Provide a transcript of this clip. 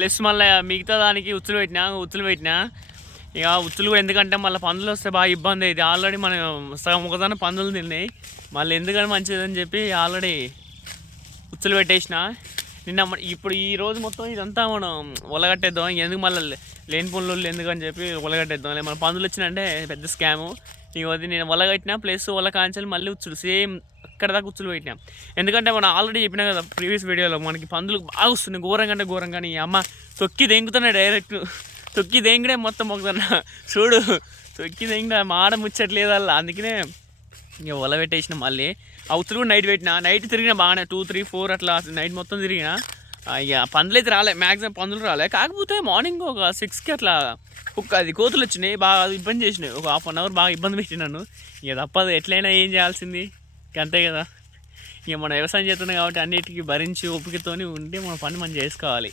Plus మళ్ళీ మిగతా దానికి ఉచ్చులు పెట్టినా ఇక ఉచ్చులు కూడా ఎందుకంటే మళ్ళీ పందులు వస్తే బాగా ఇబ్బంది అయింది. ఆల్రెడీ మనం సగం ఒకదాన్ని పందులు తిన్నాయి, మళ్ళీ ఎందుకని మంచిదని చెప్పి ఆల్రెడీ ఉచ్చులు పెట్టేసిన. నిన్న ఇప్పుడు ఈ రోజు మొత్తం ఇదంతా మనం ఒలగట్టేద్దాం, ఎందుకు మళ్ళీ లేని పనులు ఎందుకని చెప్పి ఒలగట్టేద్దాం. మన పందులు వచ్చినంటే పెద్ద స్కాము. ఇక అది నేను ఒలగట్టినా ప్లస్ ఒల కాంచాలి మళ్ళీ ఉచ్చులు సేమ్ అక్కడ దాకా ఉచ్చులు పెట్టినా. ఎందుకంటే మనం ఆల్రెడీ చెప్పినా కదా ప్రీవియస్ వీడియోలో, మనకి పందులు బాగా వస్తున్నాయి ఘోరంగా ఘోరంగా. నీ అమ్మ తొక్కి దెంగుతున్నాయి డైరెక్ట్, తొక్కి దెంగడే మొత్తం మొక్కుతున్నా చూడు, తొక్కి దెంగడ మాడ ముచ్చట్లేదు అలా. అందుకనే ఇక ఒల పెట్టేసిన. మళ్ళీ ఆ ఉచ్చులు కూడా నైట్ పెట్టినా, నైట్ తిరిగిన బాగానే 2, 3, 4 అట్లా నైట్ మొత్తం తిరిగిన. ఇక పందులు అయితే రాలే, మ్యాక్సిమం పందులు రాలే. కాకపోతే మార్నింగ్ ఒక 6కి అట్లా కోతులు వచ్చినాయి, బాగా ఇబ్బంది చేసినాయి. ఒక ½ అవర్ బాగా ఇబ్బంది పెట్టినాను. ఇక తప్పదు, ఎట్లయినా ఏం చేయాల్సింది అంతే కదా. ఇక మనం వ్యవసాయం చేస్తున్నాం కాబట్టి అన్నిటికీ భరించి ఓపికతోని ఉంటే మన పని మనం చేసుకోవాలి.